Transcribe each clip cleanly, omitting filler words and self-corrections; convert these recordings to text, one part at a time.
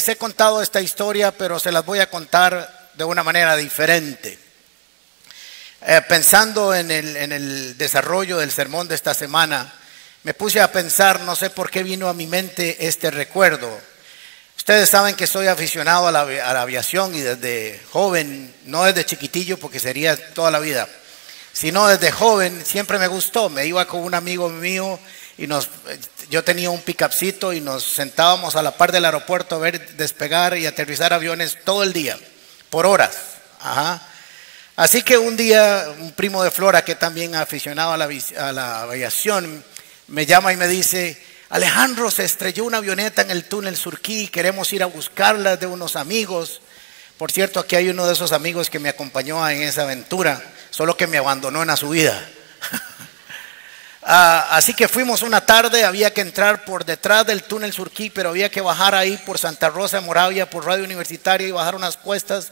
les he contado esta historia, pero se las voy a contar de una manera diferente. Pensando en el desarrollo del sermón de esta semana, me puse a pensar, no sé por qué vino a mi mente este recuerdo. Ustedes saben que soy aficionado a la aviación y desde joven, no desde chiquitillo porque sería toda la vida, sino desde joven siempre me gustó. Me iba con un amigo mío y yo tenía un pick-upcito y nos sentábamos a la par del aeropuerto a ver despegar y aterrizar aviones todo el día, por horas. Ajá. Así que un día un primo de Flora, que también aficionado a la aviación, me llama y me dice: Alejandro, se estrelló una avioneta en el túnel Surquí, queremos ir a buscarla de unos amigos. Por cierto, aquí hay uno de esos amigos que me acompañó en esa aventura, solo que me abandonó en la subida. Así que fuimos una tarde, había que entrar por detrás del túnel Surquí, pero había que bajar ahí por Santa Rosa de Moravia, por Radio Universitaria y bajar unas cuestas.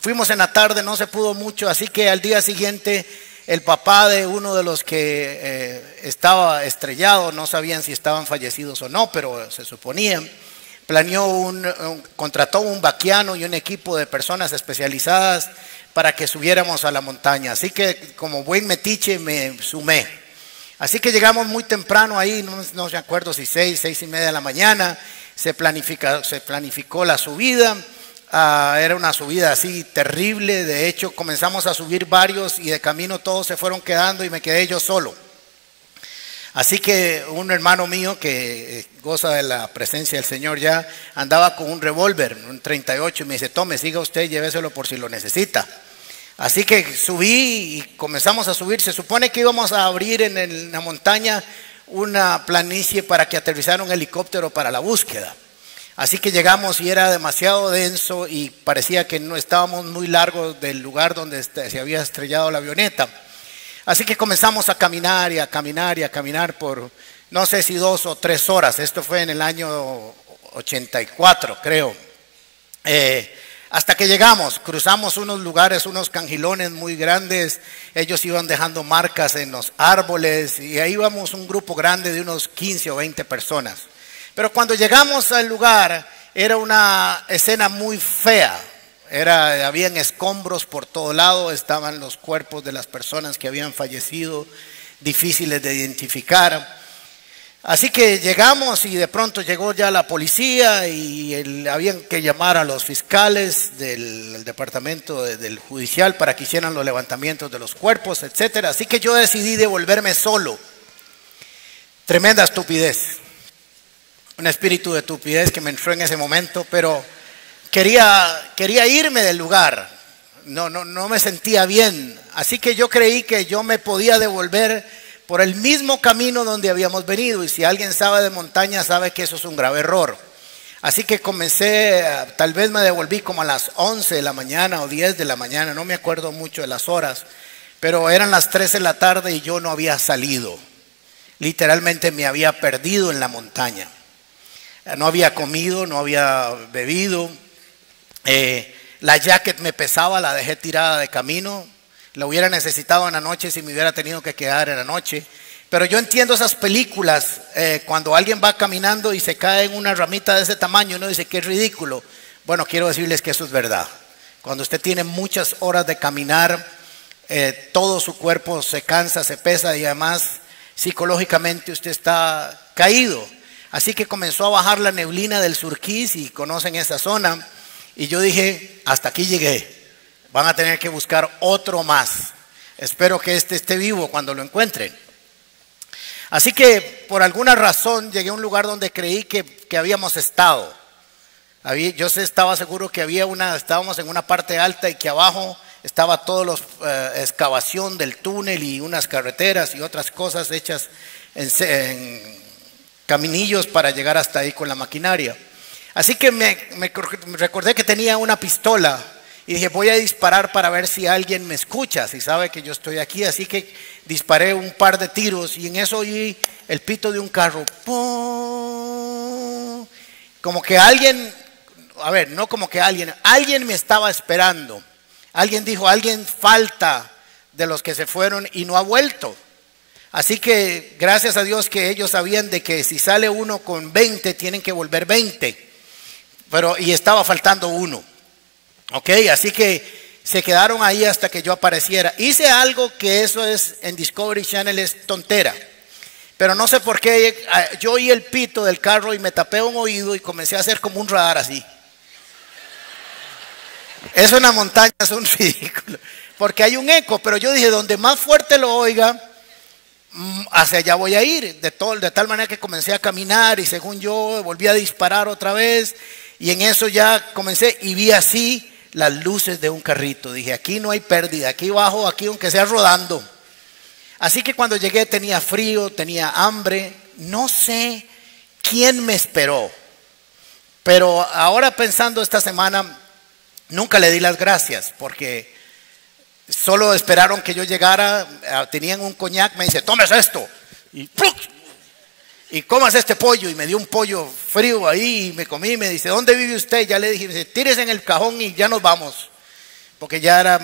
Fuimos en la tarde, no se pudo mucho, así que al día siguiente el papá de uno de los que estaba estrellado, no sabían si estaban fallecidos o no, pero se suponía, contrató un vaquiano y un equipo de personas especializadas para que subiéramos a la montaña. Así que como buen metiche me sumé. Así que llegamos muy temprano ahí, no me acuerdo si 6:30 de la mañana, se planificó la subida. Era una subida así terrible. De hecho comenzamos a subir varios y de camino todos se fueron quedando y me quedé yo solo. Así que un hermano mío que goza de la presencia del Señor ya andaba con un revólver, un 38, y me dice: tome, siga usted, lléveselo por si lo necesita. Así que subí y comenzamos a subir. Se supone que íbamos a abrir en la montaña una planicie para que aterrizara un helicóptero para la búsqueda. Así que llegamos y era demasiado denso y parecía que no estábamos muy largos del lugar donde se había estrellado la avioneta. Así que comenzamos a caminar y a caminar y a caminar por no sé si 2 o 3 horas. Esto fue en el año 84, creo. Hasta que llegamos, cruzamos unos lugares, unos cangilones muy grandes. Ellos iban dejando marcas en los árboles y ahí íbamos un grupo grande de unos 15 o 20 personas. Pero cuando llegamos al lugar era una escena muy fea. Habían escombros por todo lado, estaban los cuerpos de las personas que habían fallecido, difíciles de identificar. Así que llegamos y de pronto llegó ya la policía y habían que llamar a los fiscales del departamento del judicial para que hicieran los levantamientos de los cuerpos, etcétera. Así que yo decidí devolverme solo. Tremenda estupidez. Un espíritu de estupidez que me entró en ese momento, pero quería irme del lugar. No me sentía bien. Así que yo creí que yo me podía devolver por el mismo camino donde habíamos venido. Y si alguien sabe de montaña sabe que eso es un grave error. Así que tal vez me devolví como a las 11 de la mañana o 10 de la mañana. No me acuerdo mucho de las horas. Pero eran las 3 de la tarde y yo no había salido. Literalmente me había perdido en la montaña. No había comido, no había bebido. La jacket me pesaba, la dejé tirada de camino. La hubiera necesitado en la noche si me hubiera tenido que quedar en la noche. Pero yo entiendo esas películas, cuando alguien va caminando y se cae en una ramita de ese tamaño, uno dice que es ridículo. Bueno, quiero decirles que eso es verdad. Cuando usted tiene muchas horas de caminar, todo su cuerpo se cansa, se pesa y además psicológicamente usted está caído. Así que comenzó a bajar la neblina del Surquí, si conocen esa zona, y yo dije: hasta aquí llegué, van a tener que buscar otro más. Espero que este esté vivo cuando lo encuentren. Así que por alguna razón llegué a un lugar donde creí que habíamos estado. Yo estaba seguro que estábamos en una parte alta y que abajo estaba toda la excavación del túnel y unas carreteras y otras cosas hechas en caminillos para llegar hasta ahí con la maquinaria. Así que me recordé que tenía una pistola y dije: voy a disparar para ver si alguien me escucha, si sabe que yo estoy aquí. Así que disparé un par de tiros y en eso oí el pito de un carro. ¡Pum! Como que alguien me estaba esperando. Alguien dijo: alguien falta de los que se fueron y no ha vuelto. Así que gracias a Dios que ellos sabían de que si sale uno con 20 tienen que volver 20. y estaba faltando uno. Ok, así que se quedaron ahí hasta que yo apareciera. Hice algo que eso es en Discovery Channel, es tontera. Pero no sé por qué, yo oí el pito del carro y me tapé un oído y comencé a hacer como un radar así. Eso en la montaña es un ridículo, porque hay un eco, pero yo dije, donde más fuerte lo oiga, hacia allá voy a ir, de tal manera que comencé a caminar y según yo volví a disparar otra vez y en eso ya comencé y vi así las luces de un carrito. Dije, aquí no hay pérdida, aquí bajo, aquí aunque sea rodando. Así que cuando llegué tenía frío, tenía hambre, no sé quién me esperó, pero ahora pensando esta semana, nunca le di las gracias porque solo esperaron que yo llegara, tenían un coñac, me dice, tomes esto y comas este pollo, y me dio un pollo frío ahí y me comí, me dice, ¿dónde vive usted? Ya le dije, me dice, tírese en el cajón y ya nos vamos, porque ya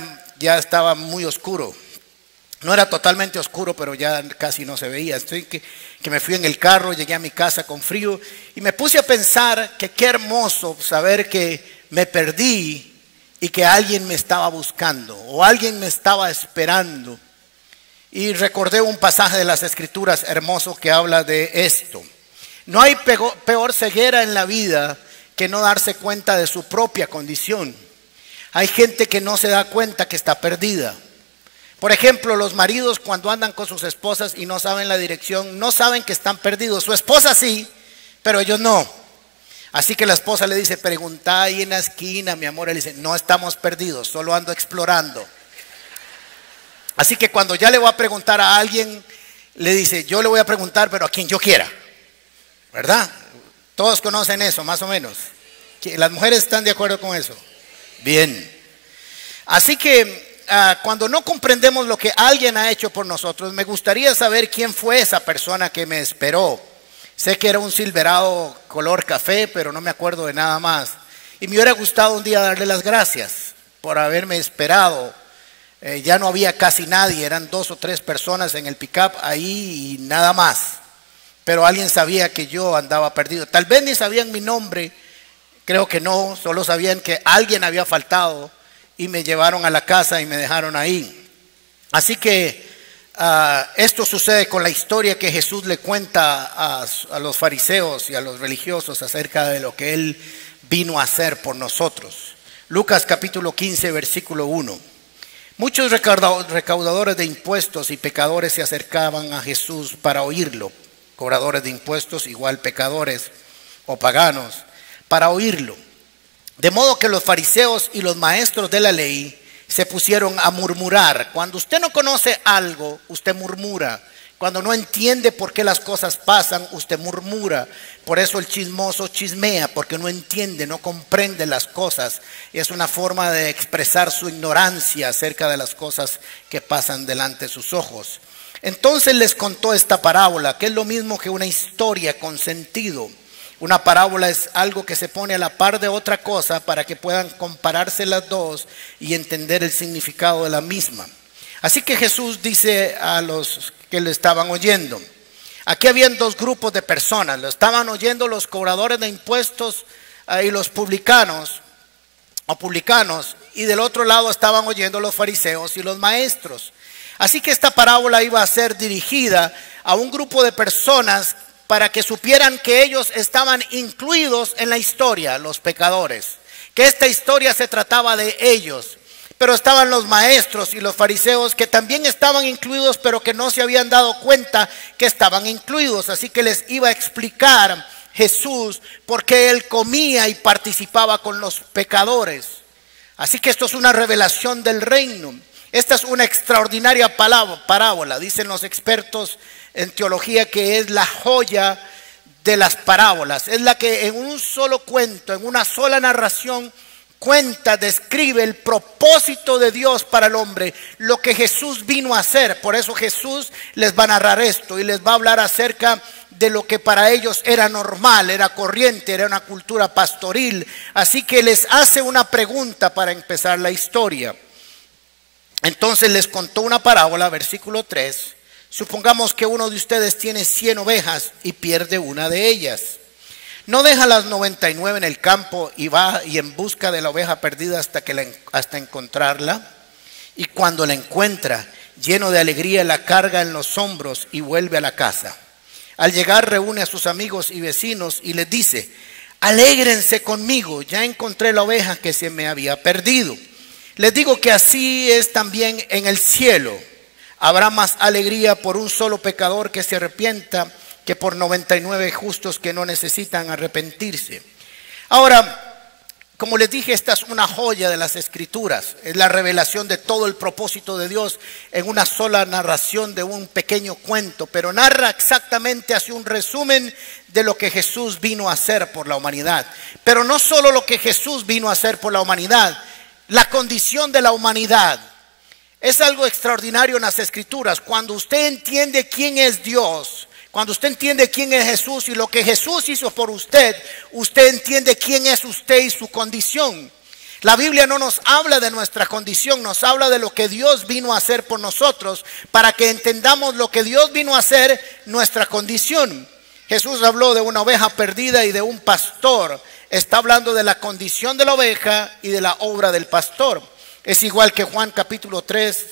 estaba muy oscuro. No era totalmente oscuro, pero ya casi no se veía. Estoy que me fui en el carro, llegué a mi casa con frío y me puse a pensar que qué hermoso saber que me perdí y que alguien me estaba buscando o alguien me estaba esperando. Y recordé un pasaje de las Escrituras hermoso que habla de esto. No hay peor ceguera en la vida que no darse cuenta de su propia condición. Hay gente que no se da cuenta que está perdida. Por ejemplo, los maridos cuando andan con sus esposas y no saben la dirección, no saben que están perdidos. Su esposa sí, pero ellos no. Así que la esposa le dice, pregunta ahí en la esquina, mi amor. Él dice, no estamos perdidos, solo ando explorando. Así que cuando ya le voy a preguntar a alguien, le dice, yo le voy a preguntar, pero a quien yo quiera. ¿Verdad? Todos conocen eso, más o menos. ¿Las mujeres están de acuerdo con eso? Bien. Así que cuando no comprendemos lo que alguien ha hecho por nosotros, me gustaría saber quién fue esa persona que me esperó. Sé que era un Silverado color café, pero no me acuerdo de nada más. Y me hubiera gustado un día darle las gracias por haberme esperado. Ya no había casi nadie, eran 2 o 3 personas en el pick-up ahí y nada más. Pero alguien sabía que yo andaba perdido. Tal vez ni sabían mi nombre, creo que no, solo sabían que alguien había faltado y me llevaron a la casa y me dejaron ahí. Así que esto sucede con la historia que Jesús le cuenta a los fariseos y a los religiosos acerca de lo que Él vino a hacer por nosotros. Lucas capítulo 15, versículo 1. Muchos recaudadores de impuestos y pecadores se acercaban a Jesús para oírlo. Cobradores de impuestos, igual pecadores o paganos, para oírlo. De modo que los fariseos y los maestros de la ley se pusieron a murmurar. Cuando usted no conoce algo, usted murmura. Cuando no entiende por qué las cosas pasan, usted murmura. Por eso el chismoso chismea, porque no entiende, no comprende las cosas. Es una forma de expresar su ignorancia acerca de las cosas que pasan delante de sus ojos. Entonces les contó esta parábola, que es lo mismo que una historia con sentido. Una parábola es algo que se pone a la par de otra cosa para que puedan compararse las dos y entender el significado de la misma. Así que Jesús dice a los que le estaban oyendo. Aquí habían 2 grupos de personas. Lo estaban oyendo los cobradores de impuestos y los publicanos, y del otro lado estaban oyendo los fariseos y los maestros. Así que esta parábola iba a ser dirigida a un grupo de personas para que supieran que ellos estaban incluidos en la historia, los pecadores, que esta historia se trataba de ellos. Pero estaban los maestros y los fariseos que también estaban incluidos, pero que no se habían dado cuenta que estaban incluidos. Así que les iba a explicar Jesús por qué Él comía y participaba con los pecadores. Así que esto es una revelación del reino. Esta es una extraordinaria parábola. Dicen los expertos en teología que es la joya de las parábolas. Es la que en un solo cuento, en una sola narración, describe el propósito de Dios para el hombre, lo que Jesús vino a hacer. Por eso Jesús les va a narrar esto y les va a hablar acerca de lo que para ellos era normal, era corriente, era una cultura pastoril. Así que les hace una pregunta para empezar la historia. Entonces les contó una parábola, versículo 3. Supongamos que uno de ustedes tiene 100 ovejas y pierde una de ellas. ¿No deja las 99 en el campo y va y en busca de la oveja perdida hasta encontrarla? Y cuando la encuentra, lleno de alegría, la carga en los hombros y vuelve a la casa. Al llegar reúne a sus amigos y vecinos y les dice: alégrense conmigo, ya encontré la oveja que se me había perdido. Les digo que así es también en el cielo. Habrá más alegría por un solo pecador que se arrepienta que por 99 justos que no necesitan arrepentirse. Ahora, como les dije, esta es una joya de las Escrituras. Es la revelación de todo el propósito de Dios en una sola narración de un pequeño cuento, pero narra exactamente, hace un resumen de lo que Jesús vino a hacer por la humanidad. Pero no solo lo que Jesús vino a hacer por la humanidad, la condición de la humanidad. Es algo extraordinario en las Escrituras. Cuando usted entiende quién es Dios, cuando usted entiende quién es Jesús y lo que Jesús hizo por usted, usted entiende quién es usted y su condición. La Biblia no nos habla de nuestra condición, nos habla de lo que Dios vino a hacer por nosotros, para que entendamos lo que Dios vino a hacer, nuestra condición. Jesús habló de una oveja perdida y de un pastor. Está hablando de la condición de la oveja y de la obra del pastor. Es igual que Juan capítulo 3,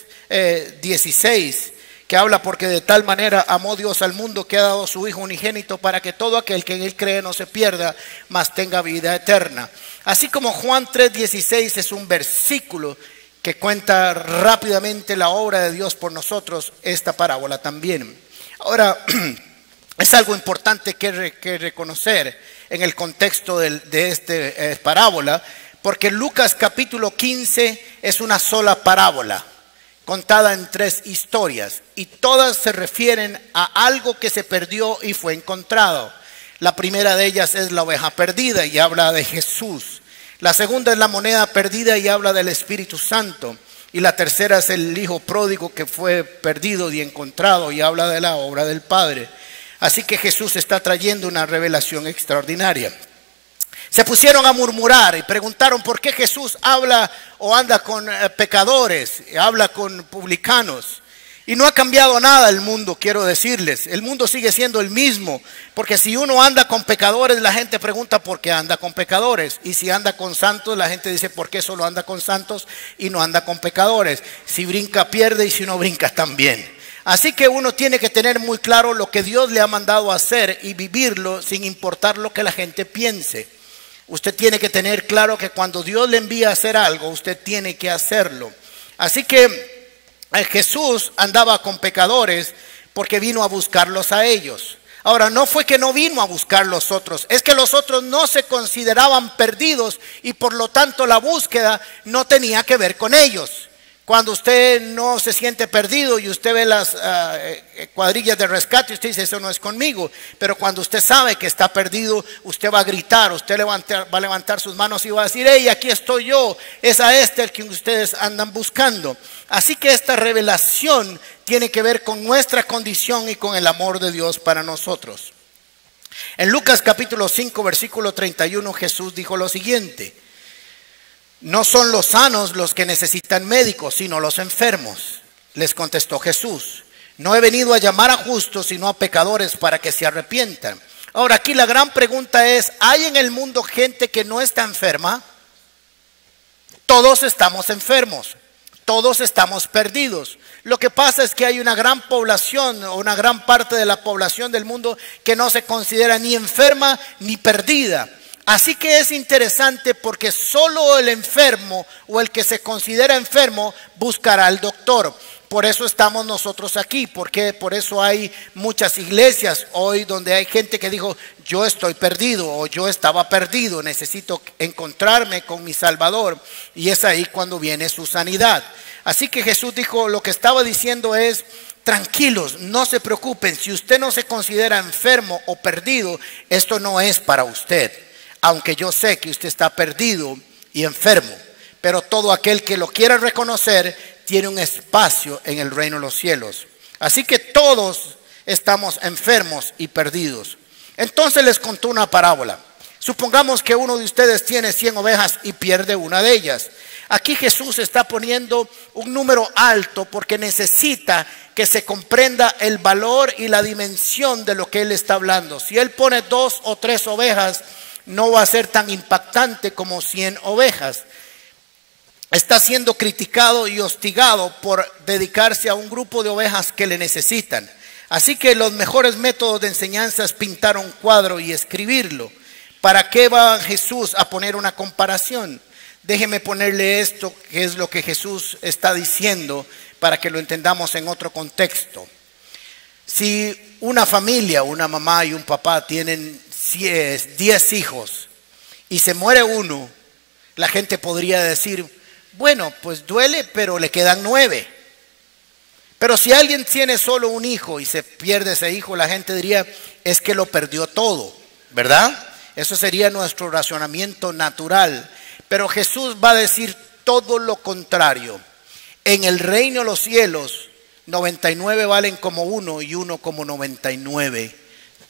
16, que habla: porque de tal manera amó Dios al mundo que ha dado a su Hijo unigénito para que todo aquel que en él cree no se pierda, mas tenga vida eterna. Así como Juan 3:16 es un versículo que cuenta rápidamente la obra de Dios por nosotros, esta parábola también. Ahora, es algo importante que reconocer en el contexto de esta parábola, porque Lucas capítulo 15 es una sola parábola, contada en 3 historias, y todas se refieren a algo que se perdió y fue encontrado. La primera de ellas es la oveja perdida y habla de Jesús. La segunda es la moneda perdida y habla del Espíritu Santo. Y la tercera es el hijo pródigo que fue perdido y encontrado y habla de la obra del Padre. Así que Jesús está trayendo una revelación extraordinaria. Se pusieron a murmurar y preguntaron por qué Jesús habla o anda con pecadores, habla con publicanos. Y no ha cambiado nada el mundo, quiero decirles. El mundo sigue siendo el mismo, porque si uno anda con pecadores, la gente pregunta por qué anda con pecadores. Y si anda con santos, la gente dice por qué solo anda con santos y no anda con pecadores. Si brinca, pierde, y si no brinca, también. Así que uno tiene que tener muy claro lo que Dios le ha mandado a hacer y vivirlo sin importar lo que la gente piense. Usted tiene que tener claro que cuando Dios le envía a hacer algo, usted tiene que hacerlo. Así que Jesús andaba con pecadores porque vino a buscarlos a ellos. Ahora, no fue que no vino a buscar los otros, es que los otros no se consideraban perdidos y por lo tanto la búsqueda no tenía que ver con ellos. Cuando usted no se siente perdido y usted ve las cuadrillas de rescate, usted dice: eso no es conmigo. Pero cuando usted sabe que está perdido, usted va a gritar, usted va a levantar sus manos y va a decir: hey, aquí estoy yo, es a el que ustedes andan buscando. Así que esta revelación tiene que ver con nuestra condición y con el amor de Dios para nosotros. En Lucas capítulo 5 versículo 31 Jesús dijo lo siguiente: no son los sanos los que necesitan médicos, sino los enfermos. Les contestó Jesús: no he venido a llamar a justos, sino a pecadores para que se arrepientan. Ahora, aquí la gran pregunta es: ¿hay en el mundo gente que no está enferma? Todos estamos enfermos, todos estamos perdidos. Lo que pasa es que hay una gran población o una gran parte de la población del mundo que no se considera ni enferma ni perdida. Así que es interesante porque solo el enfermo o el que se considera enfermo buscará al doctor. Por eso estamos nosotros aquí, porque por eso hay muchas iglesias hoy donde hay gente que dijo: yo estoy perdido o yo estaba perdido, necesito encontrarme con mi Salvador. Y es ahí cuando viene su sanidad. Así que Jesús dijo, lo que estaba diciendo es: tranquilos, no se preocupen, si usted no se considera enfermo o perdido, esto no es para usted. Aunque yo sé que usted está perdido y enfermo, pero todo aquel que lo quiera reconocer tiene un espacio en el reino de los cielos. Así que todos estamos enfermos y perdidos. Entonces les contó una parábola. Supongamos que uno de ustedes tiene 100 ovejas y pierde una de ellas. Aquí Jesús está poniendo un número alto porque necesita que se comprenda el valor y la dimensión de lo que Él está hablando. Si Él pone 2 o 3 ovejas, no va a ser tan impactante como 100 ovejas. Está siendo criticado y hostigado por dedicarse a un grupo de ovejas que le necesitan. Así que los mejores métodos de enseñanza es pintar un cuadro y escribirlo. ¿Para qué va Jesús a poner una comparación? Déjeme ponerle esto, que es lo que Jesús está diciendo, para que lo entendamos en otro contexto. Si una familia, una mamá y un papá tienen 10 hijos y se muere uno, la gente podría decir, bueno, pues duele, pero le quedan 9. Pero si alguien tiene solo un hijo y se pierde ese hijo, la gente diría, es que lo perdió todo, ¿verdad? Eso sería nuestro razonamiento natural. Pero Jesús va a decir todo lo contrario. En el reino de los cielos, 99 valen como 1 y 1 como 99.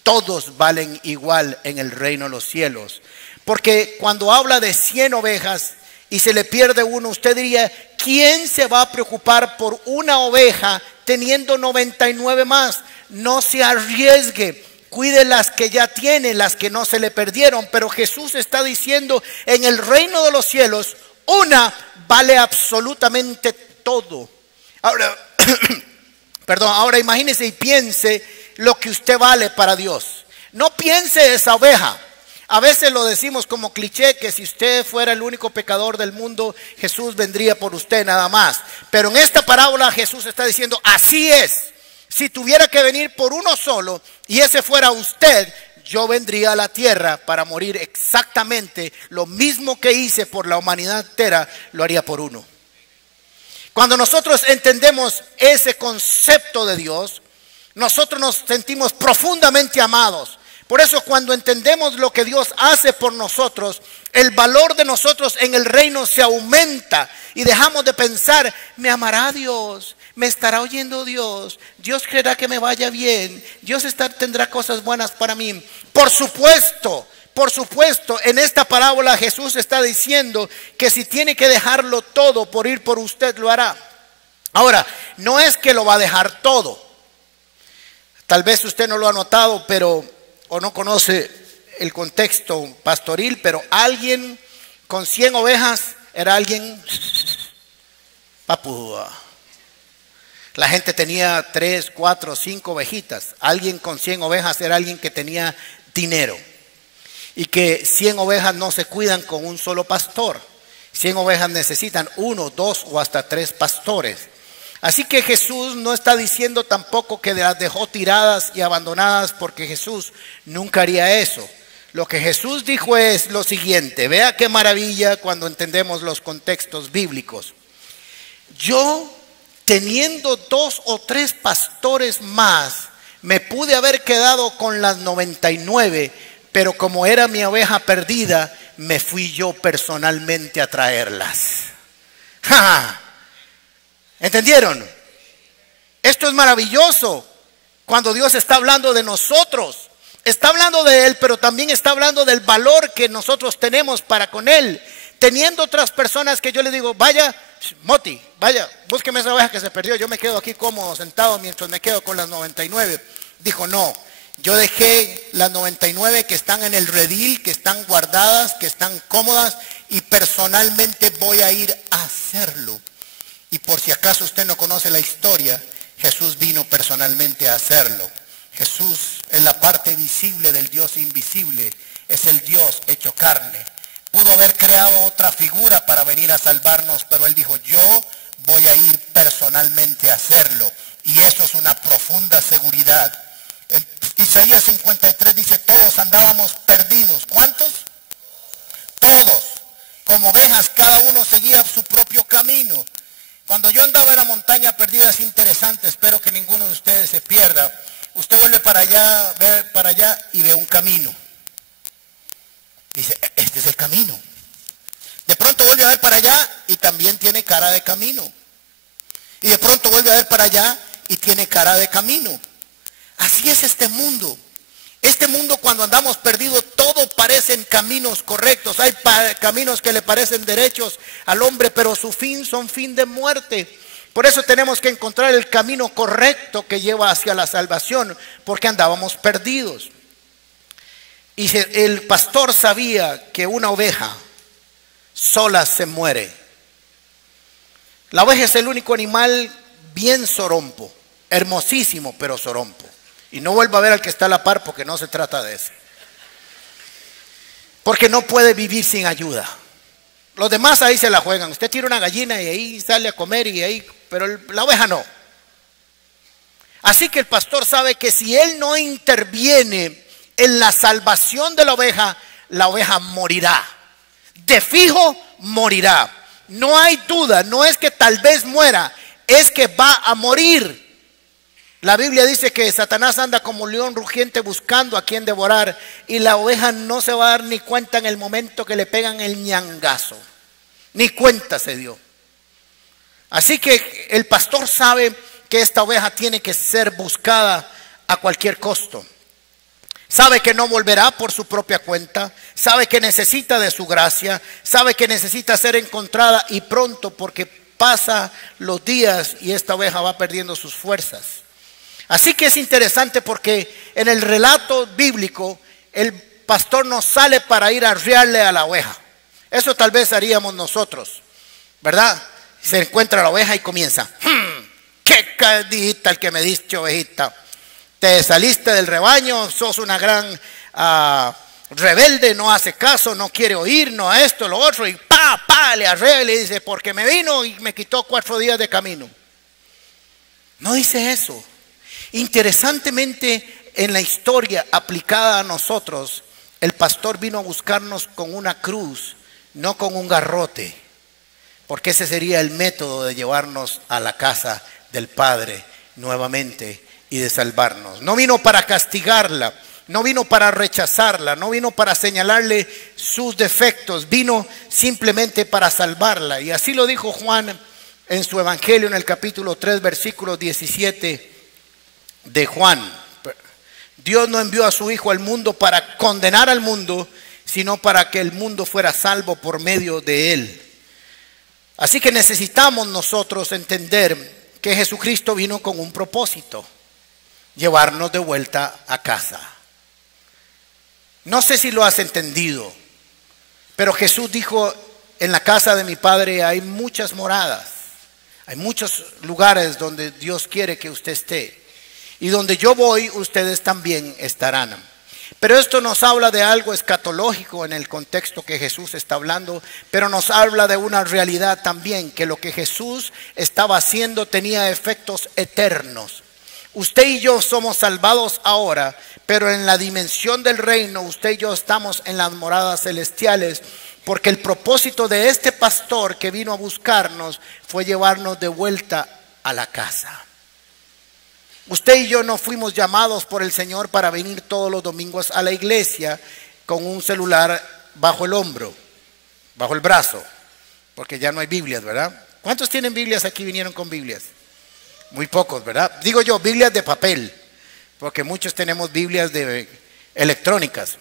Todos valen igual en el reino de los cielos. Porque cuando habla de 100 ovejas y se le pierde uno, usted diría, ¿quién se va a preocupar por una oveja teniendo 99 más? No se arriesgue. Cuide las que ya tiene, las que no se le perdieron. Pero Jesús está diciendo, en el reino de los cielos, una vale absolutamente todo. Ahora, ahora imagínese y piense lo que usted vale para Dios. No piense esa oveja. A veces lo decimos como cliché, que si usted fuera el único pecador del mundo, Jesús vendría por usted nada más. Pero en esta parábola Jesús está diciendo, así es. Si tuviera que venir por uno solo y ese fuera usted, yo vendría a la tierra para morir exactamente lo mismo que hice por la humanidad entera, lo haría por uno. Cuando nosotros entendemos ese concepto de Dios, nosotros nos sentimos profundamente amados. Por eso cuando entendemos lo que Dios hace por nosotros, el valor de nosotros en el reino se aumenta y dejamos de pensar, me amará Dios, me estará oyendo Dios, Dios creerá que me vaya bien, Dios tendrá cosas buenas para mí. Por supuesto, en esta parábola Jesús está diciendo que si tiene que dejarlo todo por ir por usted, lo hará. Ahora, no es que lo va a dejar todo. Tal vez usted no lo ha notado, o no conoce el contexto pastoril, pero alguien con 100 ovejas era alguien papúa. La gente tenía 3, 4, 5 ovejitas. Alguien con 100 ovejas era alguien que tenía dinero. Y que 100 ovejas no se cuidan con un solo pastor. 100 ovejas necesitan 1, 2 o hasta 3 pastores. Así que Jesús no está diciendo tampoco que las dejó tiradas y abandonadas, porque Jesús nunca haría eso. Lo que Jesús dijo es lo siguiente. Vea qué maravilla cuando entendemos los contextos bíblicos. Yo, teniendo 2 o 3 pastores más, me pude haber quedado con las 99, pero como era mi oveja perdida, me fui yo personalmente a traerlas. ¡Ja! ¿Entendieron? Esto es maravilloso cuando Dios está hablando de nosotros. Está hablando de Él, pero también está hablando del valor que nosotros tenemos para con Él. Teniendo otras personas que yo le digo, vaya, Moti, vaya, búsqueme esa oveja que se perdió. Yo me quedo aquí cómodo, sentado, mientras me quedo con las 99. Dijo, no, yo dejé las 99 que están en el redil, que están guardadas, que están cómodas, y personalmente voy a ir a hacerlo. Y por si acaso usted no conoce la historia, Jesús vino personalmente a hacerlo. Jesús es la parte visible del Dios invisible, es el Dios hecho carne. Pudo haber creado otra figura para venir a salvarnos, pero Él dijo, yo voy a ir personalmente a hacerlo. Y eso es una profunda seguridad. En Isaías 53 dice, todos andábamos perdidos. ¿Cuántos? Todos. Como ovejas, cada uno seguía su propio camino. Cuando yo andaba en la montaña perdida, es interesante, espero que ninguno de ustedes se pierda. Usted vuelve para allá, ve para allá y ve un camino. Dice, este es el camino. De pronto vuelve a ver para allá y también tiene cara de camino. Y de pronto vuelve a ver para allá y tiene cara de camino. Así es este mundo. Este mundo, cuando andamos perdidos, todo parecen caminos correctos. Hay caminos que le parecen derechos al hombre, pero su fin son fin de muerte. Por eso tenemos que encontrar el camino correcto que lleva hacia la salvación, porque andábamos perdidos. Y el pastor sabía que una oveja sola se muere. La oveja es el único animal bien sorompo, hermosísimo, pero sorompo. Y no vuelva a ver al que está a la par, porque no se trata de eso. Porque no puede vivir sin ayuda. Los demás ahí se la juegan. Usted tira una gallina y ahí sale a comer y ahí, pero la oveja no. Así que el pastor sabe que si él no interviene en la salvación de la oveja morirá. De fijo morirá. No hay duda, no es que tal vez muera, es que va a morir. La Biblia dice que Satanás anda como león rugiente buscando a quien devorar, y la oveja no se va a dar ni cuenta en el momento que le pegan el ñangazo. Ni cuenta se dio. Así que el pastor sabe que esta oveja tiene que ser buscada a cualquier costo. Sabe que no volverá por su propia cuenta, sabe que necesita de su gracia, sabe que necesita ser encontrada y pronto, porque pasa los días y esta oveja va perdiendo sus fuerzas. Así que es interesante porque en el relato bíblico el pastor no sale para ir a arriarle a la oveja. Eso tal vez haríamos nosotros, ¿verdad? Se encuentra la oveja y comienza: qué cadita el que me diste, ovejita. Te saliste del rebaño, sos una gran rebelde, no hace caso, no quiere oír, no a esto, lo otro, y le arrea y le dice: porque me vino y me quitó 4 días de camino. No dice eso. Interesantemente, en la historia aplicada a nosotros, el pastor vino a buscarnos con una cruz, no con un garrote, porque ese sería el método de llevarnos a la casa del Padre nuevamente y de salvarnos. No vino para castigarla, no vino para rechazarla, no vino para señalarle sus defectos, vino simplemente para salvarla. Y así lo dijo Juan en su evangelio en el capítulo 3, versículo 17 de Juan. Dios no envió a su Hijo al mundo para condenar al mundo, sino para que el mundo fuera salvo por medio de él. Así que necesitamos nosotros entender que Jesucristo vino con un propósito: llevarnos de vuelta a casa. No sé si lo has entendido, pero Jesús dijo: en la casa de mi Padre hay muchas moradas, hay muchos lugares donde Dios quiere que usted esté. Y donde yo voy, ustedes también estarán. Pero esto nos habla de algo escatológico en el contexto que Jesús está hablando, pero nos habla de una realidad también, que lo que Jesús estaba haciendo tenía efectos eternos. Usted y yo somos salvados ahora, pero en la dimensión del reino, usted y yo estamos en las moradas celestiales, porque el propósito de este pastor que vino a buscarnos fue llevarnos de vuelta a la casa. Usted y yo no fuimos llamados por el Señor para venir todos los domingos a la iglesia con un celular bajo el hombro, bajo el brazo, porque ya no hay Biblias, ¿verdad? ¿Cuántos tienen Biblias aquí, vinieron con Biblias? Muy pocos, ¿verdad? Digo yo, Biblias de papel, porque muchos tenemos Biblias electrónicas.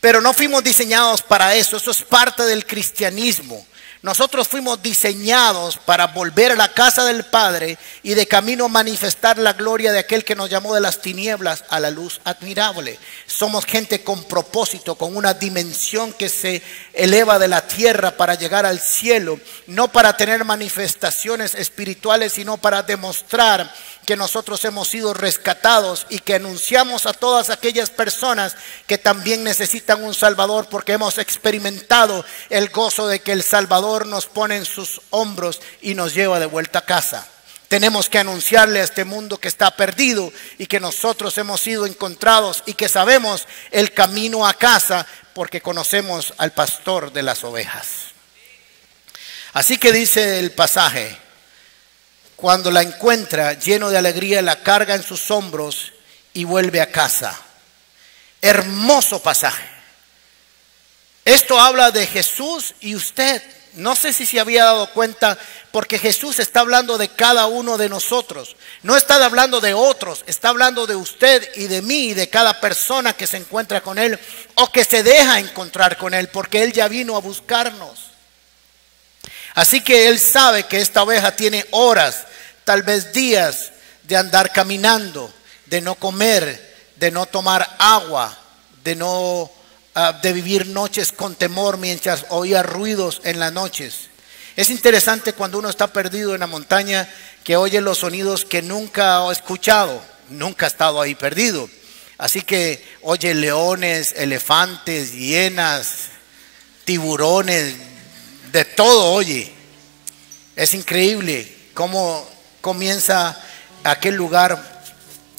Pero no fuimos diseñados para eso, eso es parte del cristianismo. Nosotros fuimos diseñados para volver a la casa del Padre y de camino manifestar la gloria de aquel que nos llamó de las tinieblas a la luz admirable. Somos gente con propósito, con una dimensión que se eleva de la tierra para llegar al cielo, no para tener manifestaciones espirituales, sino para demostrar que nosotros hemos sido rescatados y que anunciamos a todas aquellas personas que también necesitan un Salvador, porque hemos experimentado el gozo de que el Salvador nos pone en sus hombros y nos lleva de vuelta a casa. Tenemos que anunciarle a este mundo que está perdido y que nosotros hemos sido encontrados y que sabemos el camino a casa porque conocemos al pastor de las ovejas. Así que dice el pasaje: cuando la encuentra, lleno de alegría, la carga en sus hombros y vuelve a casa. Hermoso pasaje. Esto habla de Jesús y usted, No sé si se había dado cuenta, porque Jesús está hablando de cada uno de nosotros. No está hablando de otros, está hablando de usted y de mí y de cada persona que se encuentra con Él o que se deja encontrar con Él, porque Él ya vino a buscarnos. Así que Él sabe que esta oveja tiene horas, tal vez días de andar caminando, de no comer, de no tomar agua, de vivir noches con temor mientras oía ruidos en las noches. Es interesante cuando uno está perdido en la montaña, que oye los sonidos que nunca ha escuchado, nunca ha estado ahí perdido. Así que oye leones, elefantes, hienas, tiburones, de todo oye. Es increíble cómo comienza aquel lugar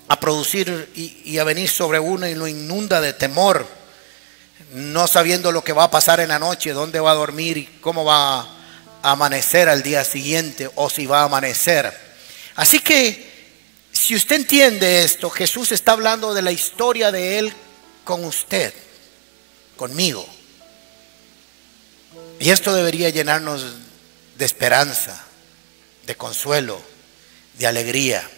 a producir y a venir sobre uno y lo inunda de temor, no sabiendo lo que va a pasar en la noche, dónde va a dormir y cómo va a amanecer al día siguiente, o si va a amanecer. Así que si usted entiende esto, Jesús está hablando de la historia de Él con usted, conmigo. Y esto debería llenarnos de esperanza, de consuelo, de alegría.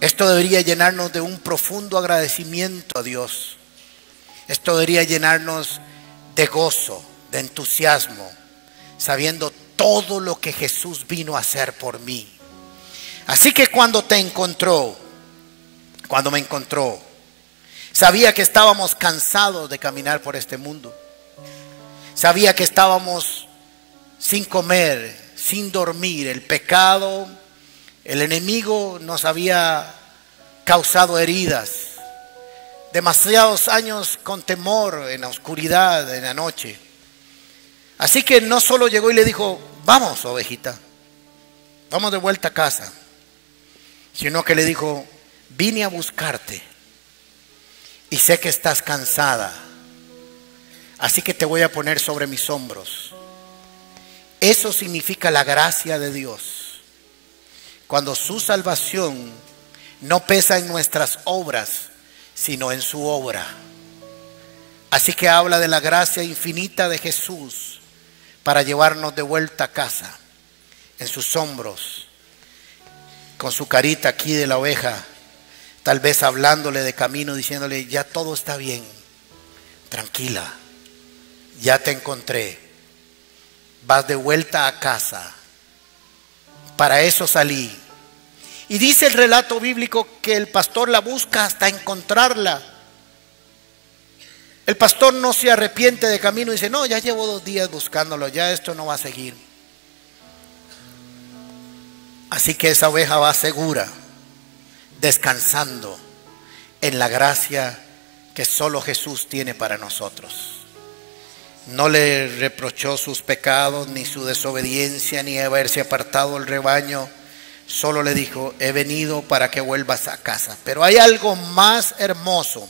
Esto debería llenarnos de un profundo agradecimiento a Dios. Esto debería llenarnos de gozo, de entusiasmo, sabiendo todo lo que Jesús vino a hacer por mí. Así que cuando me encontró, sabía que estábamos cansados de caminar por este mundo. Sabía que estábamos sin comer, sin dormir. El pecado, el enemigo nos había causado heridas. Demasiados años con temor en la oscuridad, en la noche. Así que no solo llegó y le dijo, vamos, ovejita, vamos de vuelta a casa. Sino que le dijo, vine a buscarte y sé que estás cansada. Así que te voy a poner sobre mis hombros. Eso significa la gracia de Dios. Cuando su salvación no pesa en nuestras obras, sino en su obra. Así que habla de la gracia infinita de Jesús para llevarnos de vuelta a casa, en sus hombros, con su carita aquí de la oveja, tal vez hablándole de camino, diciéndole, ya todo está bien, tranquila, ya te encontré, vas de vuelta a casa, para eso salí. Y dice el relato bíblico que el pastor la busca hasta encontrarla. El pastor no se arrepiente de camino y dice, no, ya llevo 2 días buscándolo, ya esto no va a seguir. Así que esa oveja va segura, descansando en la gracia que solo Jesús tiene para nosotros. No le reprochó sus pecados, ni su desobediencia, ni haberse apartado del rebaño. Solo le dijo, he venido para que vuelvas a casa. Pero hay algo más hermoso,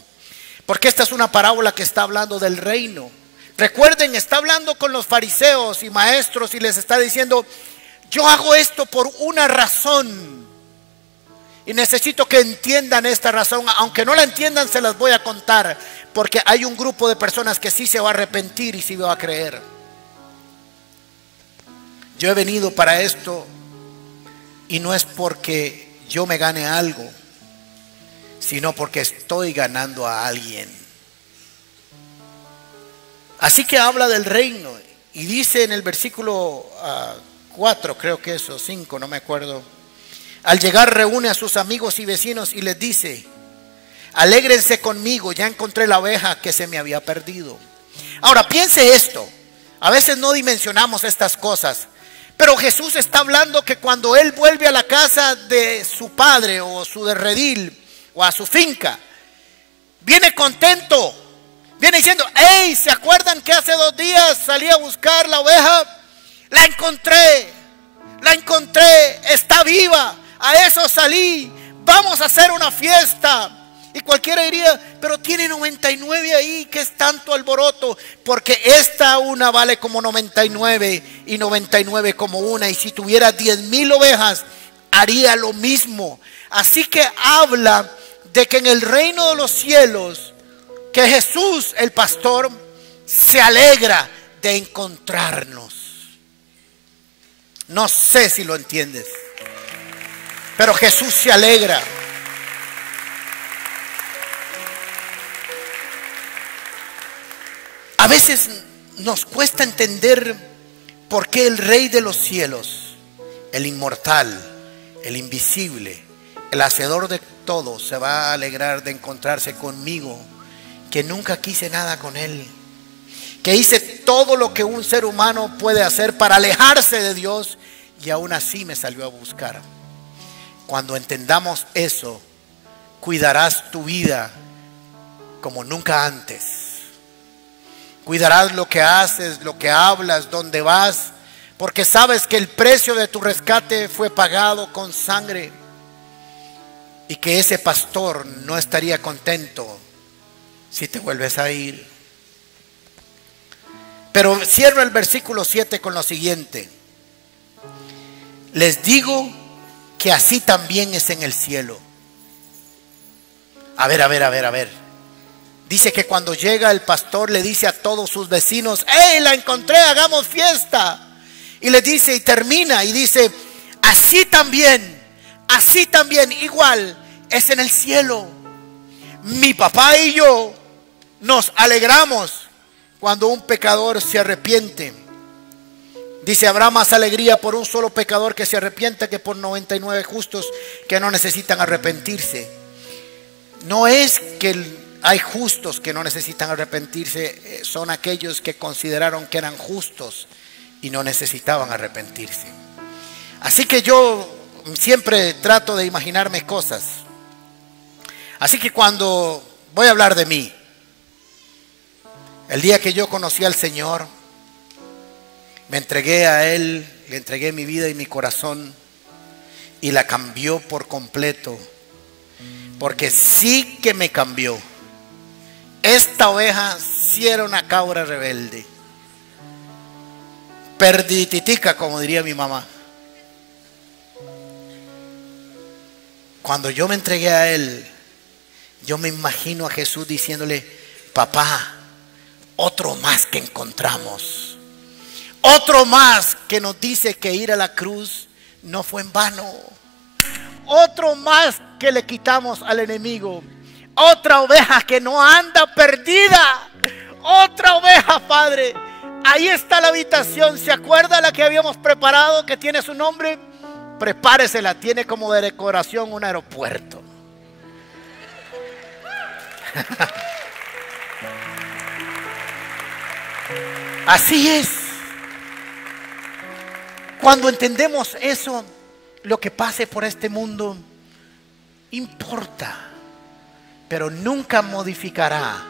porque esta es una parábola que está hablando del reino. Recuerden, está hablando con los fariseos y maestros y les está diciendo, yo hago esto por una razón. Y necesito que entiendan esta razón. Aunque no la entiendan, se las voy a contar, porque hay un grupo de personas que sí se va a arrepentir y sí va a creer. Yo he venido para esto. Y no es porque yo me gane algo, sino porque estoy ganando a alguien. Así que habla del reino. Y dice en el versículo 4, creo que eso, 5, no me acuerdo. Al llegar reúne a sus amigos y vecinos y les dice, alégrense conmigo, ya encontré la oveja que se me había perdido. Ahora piense esto, a veces no dimensionamos estas cosas. Pero Jesús está hablando que cuando Él vuelve a la casa de su padre o su de redil o a su finca, viene contento, viene diciendo, hey, ¿se acuerdan que hace 2 días salí a buscar la oveja? La encontré, está viva, a eso salí, vamos a hacer una fiesta. Y cualquiera diría, pero tiene 99 ahí, ¿qué es tanto alboroto? Porque esta una vale como 99 y 99 como una. Y si tuviera 10,000 ovejas, haría lo mismo. Así que habla de que en el reino de los cielos, que Jesús, el pastor, se alegra de encontrarnos. No sé si lo entiendes, pero Jesús se alegra. A veces nos cuesta entender por qué el Rey de los cielos, el inmortal, el invisible, el hacedor de todo, se va a alegrar de encontrarse conmigo, que nunca quise nada con Él, que hice todo lo que un ser humano puede hacer para alejarse de Dios y aún así me salió a buscar. Cuando entendamos eso, cuidarás tu vida como nunca antes. Cuidarás lo que haces, lo que hablas, dónde vas, porque sabes que el precio de tu rescate fue pagado con sangre y que ese pastor no estaría contento si te vuelves a ir. Pero cierro el versículo 7 con lo siguiente: les digo que así también es en el cielo. A ver. Dice que cuando llega el pastor le dice a todos sus vecinos: ¡Hey, la encontré, hagamos fiesta! Y les dice, y termina y dice: así también, igual es en el cielo. Mi papá y yo nos alegramos cuando un pecador se arrepiente. Dice: habrá más alegría por un solo pecador que se arrepienta que por 99 justos que no necesitan arrepentirse. No es que hay justos que no necesitan arrepentirse, son aquellos que consideraron que eran justos y no necesitaban arrepentirse. Así que yo siempre trato de imaginarme cosas. Así que cuando voy a hablar de mí, el día que yo conocí al Señor, me entregué a Él, le entregué mi vida y mi corazón y la cambió por completo, porque sí que me cambió. Esta oveja sí era una cabra rebelde, perdititica, como diría mi mamá. Cuando yo me entregué a Él, yo me imagino a Jesús diciéndole: papá, otro más que encontramos, otro más que nos dice que ir a la cruz no fue en vano, otro más que le quitamos al enemigo. Otra oveja que no anda perdida. Otra oveja, Padre. Ahí está la habitación. ¿Se acuerda la que habíamos preparado, que tiene su nombre? Prepáresela. Tiene como de decoración un aeropuerto. Así es. Cuando entendemos eso, lo que pase por este mundo importa, pero nunca modificará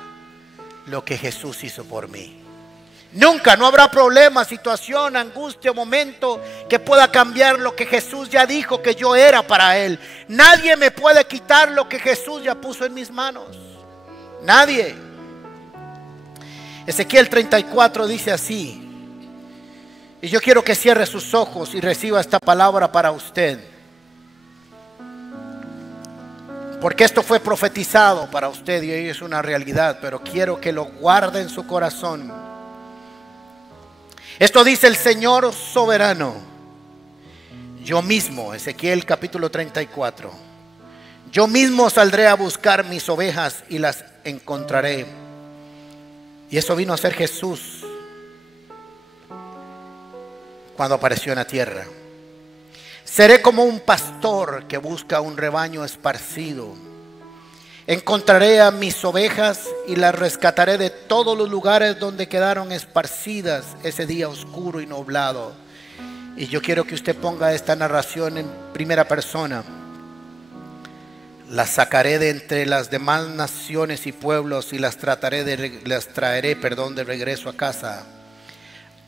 lo que Jesús hizo por mí. Nunca, no habrá problema, situación, angustia, momento que pueda cambiar lo que Jesús ya dijo que yo era para Él. Nadie me puede quitar lo que Jesús ya puso en mis manos. Nadie. Ezequiel 34 dice así, y yo quiero que cierre sus ojos y reciba esta palabra para usted, porque esto fue profetizado para usted y hoy es una realidad, pero quiero que lo guarde en su corazón. Esto dice el Señor soberano: yo mismo, Ezequiel capítulo 34, yo mismo saldré a buscar mis ovejas y las encontraré. Y eso vino a ser Jesús cuando apareció en la tierra. Seré como un pastor que busca un rebaño esparcido. Encontraré a mis ovejas y las rescataré de todos los lugares donde quedaron esparcidas ese día oscuro y nublado. Y yo quiero que usted ponga esta narración en primera persona. Las sacaré de entre las demás naciones y pueblos y las traeré de regreso a casa,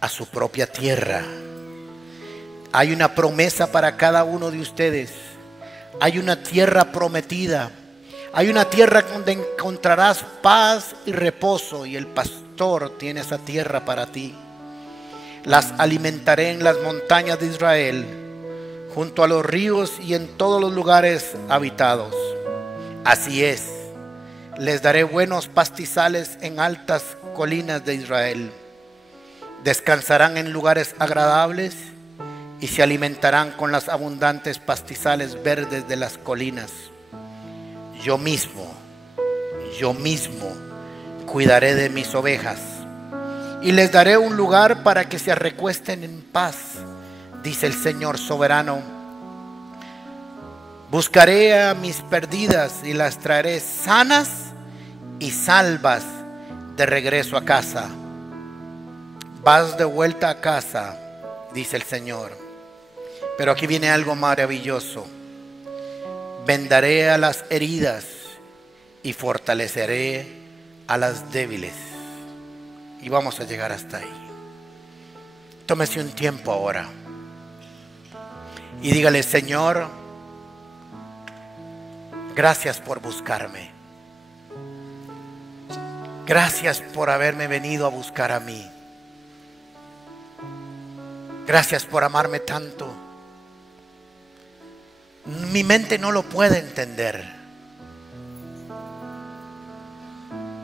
a su propia tierra. Hay una promesa para cada uno de ustedes. Hay una tierra prometida. Hay una tierra donde encontrarás paz y reposo, y el pastor tiene esa tierra para ti. Las alimentaré en las montañas de Israel, junto a los ríos y en todos los lugares habitados. Así es, les daré buenos pastizales en altas colinas de Israel. Descansarán en lugares agradables y se alimentarán con las abundantes pastizales verdes de las colinas. Yo mismo cuidaré de mis ovejas y les daré un lugar para que se recuesten en paz, dice el Señor soberano. Buscaré a mis perdidas y las traeré sanas y salvas de regreso a casa. Vas de vuelta a casa, dice el Señor. Pero aquí viene algo maravilloso. Vendaré a las heridas y fortaleceré a las débiles. Y vamos a llegar hasta ahí. Tómese un tiempo ahora y dígale: Señor, gracias por buscarme. Gracias por haberme venido a buscar a mí. Gracias por amarme tanto. Mi mente no lo puede entender.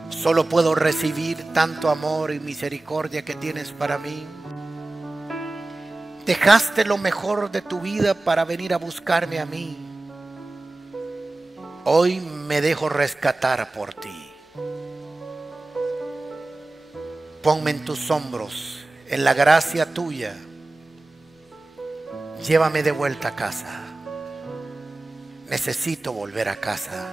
Solo puedo recibir tanto amor y misericordia que tienes para mí. Dejaste lo mejor de tu vida para venir a buscarme a mí. Hoy me dejo rescatar por ti. Ponme en tus hombros, en la gracia tuya. Llévame de vuelta a casa. Necesito volver a casa.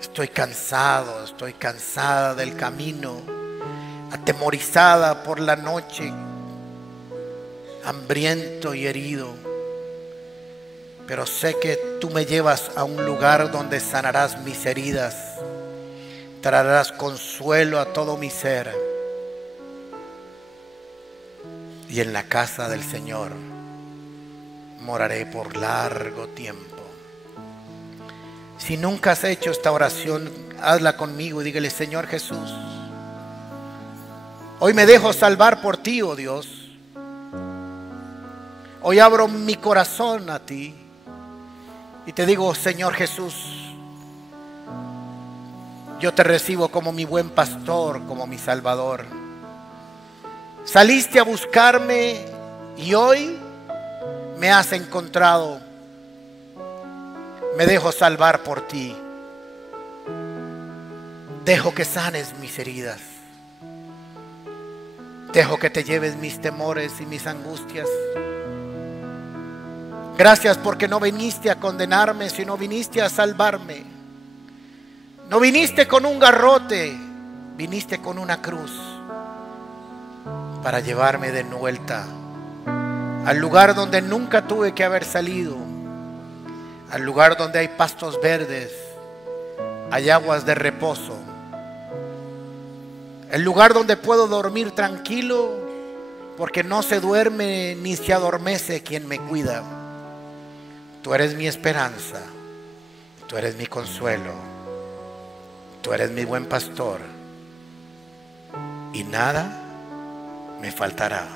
Estoy cansado, estoy cansada del camino, atemorizada por la noche, hambriento y herido. Pero sé que tú me llevas a un lugar donde sanarás mis heridas, traerás consuelo a todo mi ser. Y en la casa del Señor moraré por largo tiempo. Si nunca has hecho esta oración, hazla conmigo y dígale: Señor Jesús, hoy me dejo salvar por ti, oh Dios. Hoy abro mi corazón a ti y te digo: Señor Jesús, yo te recibo como mi buen pastor, como mi Salvador. Saliste a buscarme y hoy me has encontrado. Me dejo salvar por ti. Dejo que sanes mis heridas. Dejo que te lleves mis temores y mis angustias. Gracias porque no viniste a condenarme, sino viniste a salvarme. No viniste con un garrote, viniste con una cruz para llevarme de vuelta al lugar donde nunca tuve que haber salido, al lugar donde hay pastos verdes, hay aguas de reposo, el lugar donde puedo dormir tranquilo, porque no se duerme ni se adormece quien me cuida. Tú eres mi esperanza, tú eres mi consuelo, tú eres mi buen pastor, y nada me faltará.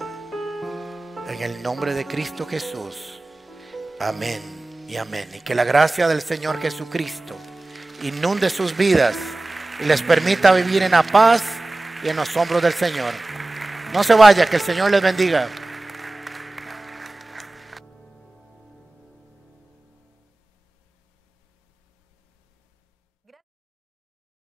En el nombre de Cristo Jesús, amén y amén. Y que la gracia del Señor Jesucristo inunde sus vidas y les permita vivir en la paz y en los hombros del Señor. No se vaya, que el Señor les bendiga.